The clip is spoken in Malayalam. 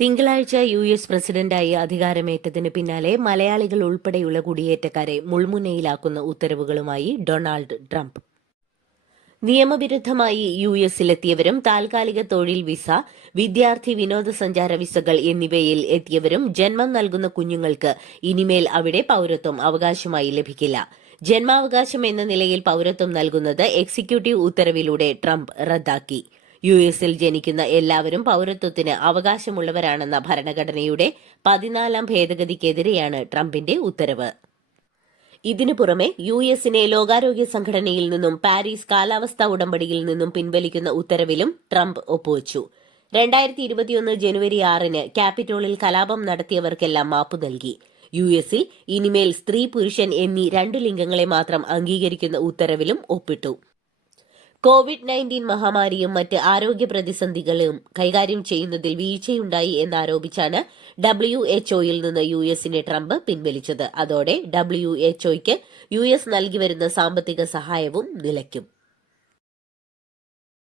തിങ്കളാഴ്ച യു എസ് പ്രസിഡന്റായി അധികാരമേറ്റതിന് പിന്നാലെ മലയാളികൾ ഉൾപ്പെടെയുള്ള കുടിയേറ്റക്കാരെ മുൾമുനയിലാക്കുന്ന ഉത്തരവുകളുമായി ഡൊണാൾഡ് ട്രംപ്. നിയമവിരുദ്ധമായി യു എസിലെത്തിയവരും താൽക്കാലിക തൊഴിൽ വിസ വിദ്യാർത്ഥി വിനോദസഞ്ചാര വിസകൾ എന്നിവയിൽ എത്തിയവരും ജന്മം നൽകുന്ന കുഞ്ഞുങ്ങൾക്ക് ഇനിമേൽ അവിടെ പൌരത്വം അവകാശമായി ലഭിക്കില്ല. ജന്മാവകാശം എന്ന നിലയിൽ പൌരത്വം നൽകുന്നത് എക്സിക്യൂട്ടീവ് ഉത്തരവിലൂടെ ട്രംപ് റദ്ദാക്കി. യു എസിൽ ജനിക്കുന്ന എല്ലാവരും പൗരത്വത്തിന് അവകാശമുള്ളവരാണെന്ന ഭരണഘടനയുടെ പതിനാലാം ഭേദഗതിക്കെതിരെയാണ് ട്രംപിന്റെ ഉത്തരവ്. ഇതിനു പുറമെ യു എസിനെ ലോകാരോഗ്യ സംഘടനയിൽ നിന്നും പാരീസ് കാലാവസ്ഥാ ഉടമ്പടിയിൽ നിന്നും പിൻവലിക്കുന്ന ഉത്തരവിലും ട്രംപ് ഒപ്പുവച്ചു. രണ്ടായിരത്തി ഇരുപത്തിയൊന്ന് ജനുവരി ആറിന് ക്യാപിറ്റോളിൽ കലാപം നടത്തിയവർക്കെല്ലാം മാപ്പ് നൽകി. യു എസിൽ ഇനിമേൽ സ്ത്രീ പുരുഷൻ എന്നീ രണ്ട് ലിംഗങ്ങളെ മാത്രം അംഗീകരിക്കുന്ന ഉത്തരവിലും ഒപ്പിട്ടു. കോവിഡ് നയന്റീൻ മഹാമാരിയും മറ്റ് ആരോഗ്യ പ്രതിസന്ധികളും കൈകാര്യം ചെയ്യുന്നതിൽ വീഴ്ചയുണ്ടായി എന്നാരോപിച്ചാണ് ഡബ്ല്യു എച്ച്ഒയിൽ നിന്ന് യു എസിനെ ട്രംപ് പിൻവലിച്ചത്. അതോടെ ഡബ്ല്യു എച്ച്ഒയ്ക്ക് യു എസ് നൽകി വരുന്ന സാമ്പത്തിക സഹായവും നിലയ്ക്കും.